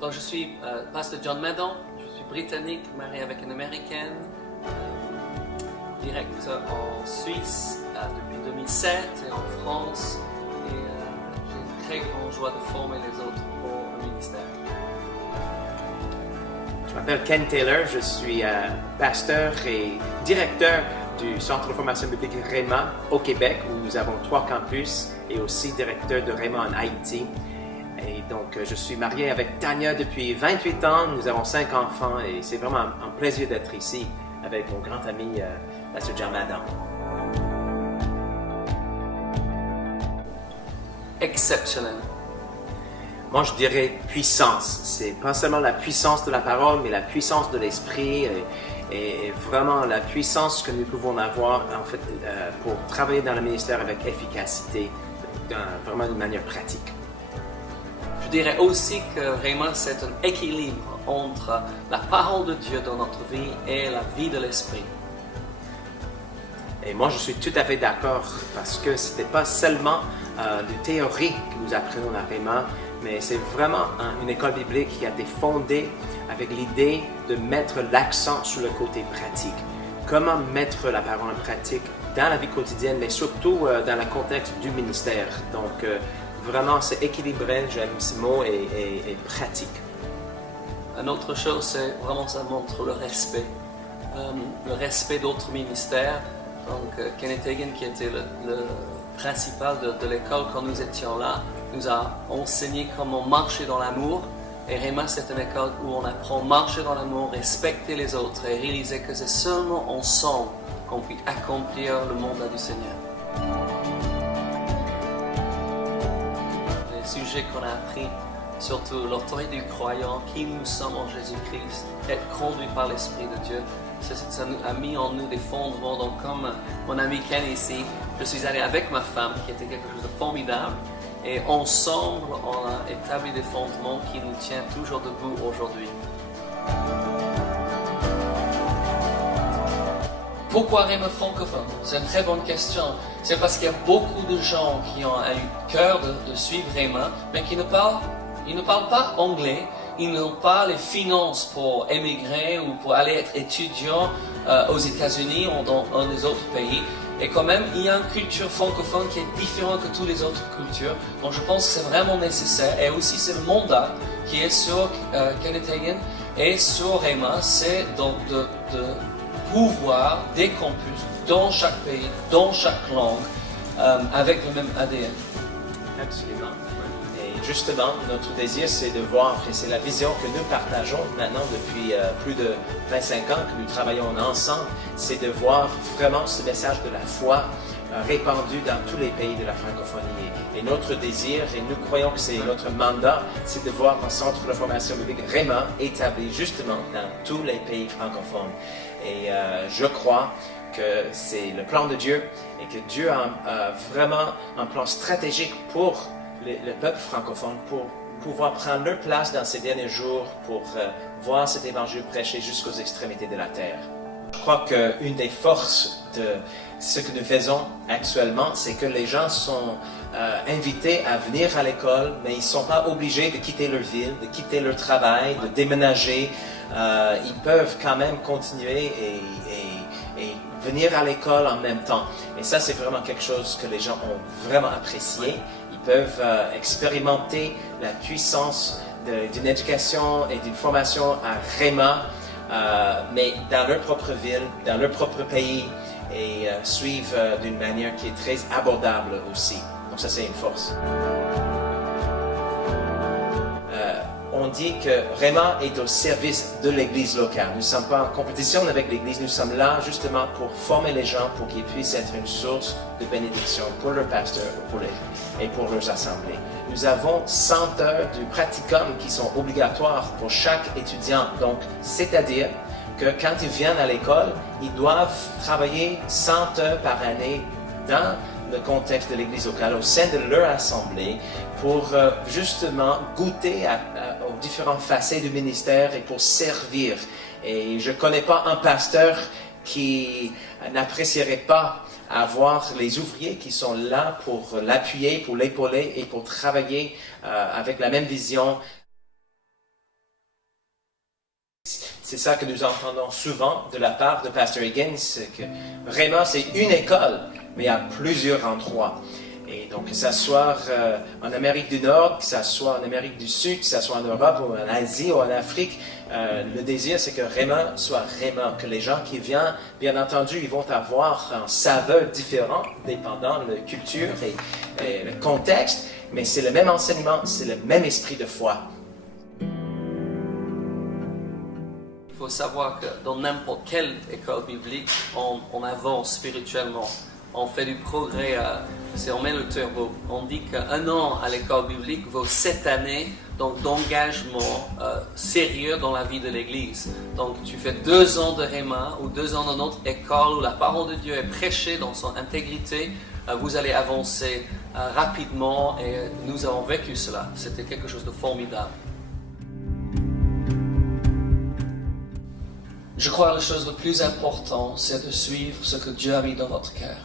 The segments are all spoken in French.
Donc, je suis pasteur John Maddon, je suis britannique, marié avec une américaine, directeur en Suisse depuis 2007 et en France. Et j'ai une très grande joie de former les autres pour le ministère. Je m'appelle Ken Taylor, je suis pasteur et directeur du Centre de formation biblique Rhéma au Québec, où nous avons 3 campus, et aussi directeur de Rhéma en Haïti. Et donc, je suis marié avec Tania depuis 28 ans, nous avons 5 enfants, et c'est vraiment un plaisir d'être ici avec mon grand ami, Pasteur John Maddon. Exceptionnel. Moi, je dirais puissance. C'est pas seulement la puissance de la parole, mais la puissance de l'esprit et vraiment la puissance que nous pouvons avoir en fait pour travailler dans le ministère avec efficacité, vraiment d'une manière pratique. Je dirais aussi que vraiment c'est un équilibre entre la parole de Dieu dans notre vie et la vie de l'esprit. Et moi, je suis tout à fait d'accord parce que ce n'était pas seulement de théorie que nous apprenons à Rhéma, mais c'est vraiment une école biblique qui a été fondée avec l'idée de mettre l'accent sur le côté pratique. Comment mettre la parole en pratique dans la vie quotidienne, mais surtout dans le contexte du ministère. Donc, vraiment, c'est équilibré, j'aime ce mot, et pratique. Une autre chose, c'est vraiment ça montre le respect d'autres ministères. Donc, Kenneth Hagin, qui était le principal de l'école quand nous étions là, nous a enseigné comment marcher dans l'amour. Et Rhéma, c'est une école où on apprend à marcher dans l'amour, respecter les autres et réaliser que c'est seulement ensemble qu'on peut accomplir le mandat du Seigneur. Les sujets qu'on a appris, surtout l'autorité du croyant, qui nous sommes en Jésus-Christ, être conduit par l'Esprit de Dieu, ça nous a mis en nous des fondements. Donc, comme mon ami Ken ici, je suis allé avec ma femme, qui était quelque chose de formidable. Et ensemble, on a établi des fondements qui nous tiennent toujours debout aujourd'hui. Pourquoi Rhéma francophone? C'est une très bonne question. C'est parce qu'il y a beaucoup de gens qui ont eu cœur de suivre Rhéma, mais qui ne parlent pas anglais. Ils n'ont pas les finances pour émigrer ou pour aller être étudiants aux États-Unis ou dans un des autres pays. Et quand même, il y a une culture francophone qui est différente que toutes les autres cultures. Donc je pense que c'est vraiment nécessaire. Et aussi, c'est le mandat qui est sur Kenneth Hagin et sur Rhéma, c'est donc de pouvoir des campus dans chaque pays, dans chaque langue, avec le même ADN. Absolument. Et justement, notre désir, c'est de voir, et c'est la vision que nous partageons maintenant depuis plus de 25 ans que nous travaillons ensemble, c'est de voir vraiment ce message de la foi répandu dans tous les pays de la francophonie. Et notre désir, et nous croyons que c'est notre mandat, c'est de voir un centre de formation biblique Rhéma établi justement dans tous les pays francophones. Et je crois que c'est le plan de Dieu et que Dieu a vraiment un plan stratégique pour le peuple francophone, pour pouvoir prendre leur place dans ces derniers jours, pour voir cet évangile prêché jusqu'aux extrémités de la terre. Je crois qu'une des forces de ce que nous faisons actuellement, c'est que les gens sont invités à venir à l'école, mais ils ne sont pas obligés de quitter leur ville, de quitter leur travail, de déménager. Ils peuvent quand même continuer et venir à l'école en même temps. Et ça, c'est vraiment quelque chose que les gens ont vraiment apprécié. Ils peuvent expérimenter la puissance d'une éducation et d'une formation à Rhéma, mais dans leur propre ville, dans leur propre pays, et suivre d'une manière qui est très abordable aussi. Donc ça, c'est une force. On dit que Rhéma est au service de l'Église locale. Nous ne sommes pas en compétition avec l'Église, nous sommes là justement pour former les gens, pour qu'ils puissent être une source de bénédiction pour leurs pasteurs et pour leurs assemblées. Nous avons 100 heures du pratiquum qui sont obligatoires pour chaque étudiant. Donc, c'est-à-dire que quand ils viennent à l'école, ils doivent travailler 100 heures par année dans le contexte de l'Église locale, au sein de leur assemblée, pour justement goûter aux différentes facettes du ministère et pour servir. Et je ne connais pas un pasteur qui n'apprécierait pas avoir les ouvriers qui sont là pour l'appuyer, pour l'épauler et pour travailler avec la même vision. C'est ça que nous entendons souvent de la part de Pastor Higgins, que vraiment c'est une école, mais à plusieurs endroits. Et donc que ça soit en Amérique du Nord, que ça soit en Amérique du Sud, que ça soit en Europe ou en Asie ou en Afrique, le désir c'est que Rhéma soit Rhéma, que les gens qui viennent, bien entendu, ils vont avoir un saveur différent dépendant de la culture et le contexte, mais c'est le même enseignement, c'est le même esprit de foi. Il faut savoir que dans n'importe quelle école biblique, on avance spirituellement. On fait du progrès, on met le turbo. On dit qu'un an à l'école biblique vaut 7 années d'engagement sérieux dans la vie de l'Église. Donc tu fais 2 ans de Rhéma ou 2 ans dans notre école où la parole de Dieu est prêchée dans son intégrité, vous allez avancer rapidement et nous avons vécu cela. C'était quelque chose de formidable. Je crois que la chose la plus importante, c'est de suivre ce que Dieu a mis dans votre cœur.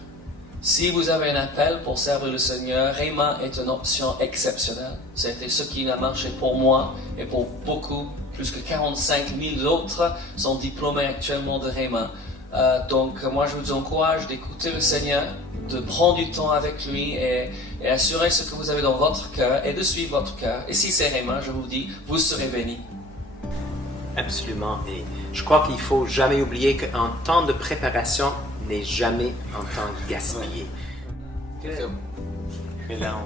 Si vous avez un appel pour servir le Seigneur, Rhéma est une option exceptionnelle. C'était ce qui a marché pour moi et pour beaucoup, plus que 45 000 autres sont diplômés actuellement de Rhéma. Donc moi je vous encourage d'écouter le Seigneur, de prendre du temps avec lui et assurer ce que vous avez dans votre cœur et de suivre votre cœur. Et si c'est Rhéma, je vous dis, vous serez bénis. Absolument. Et je crois qu'il ne faut jamais oublier qu'un temps de préparation n'est jamais un temps gaspillé. Okay. Et là,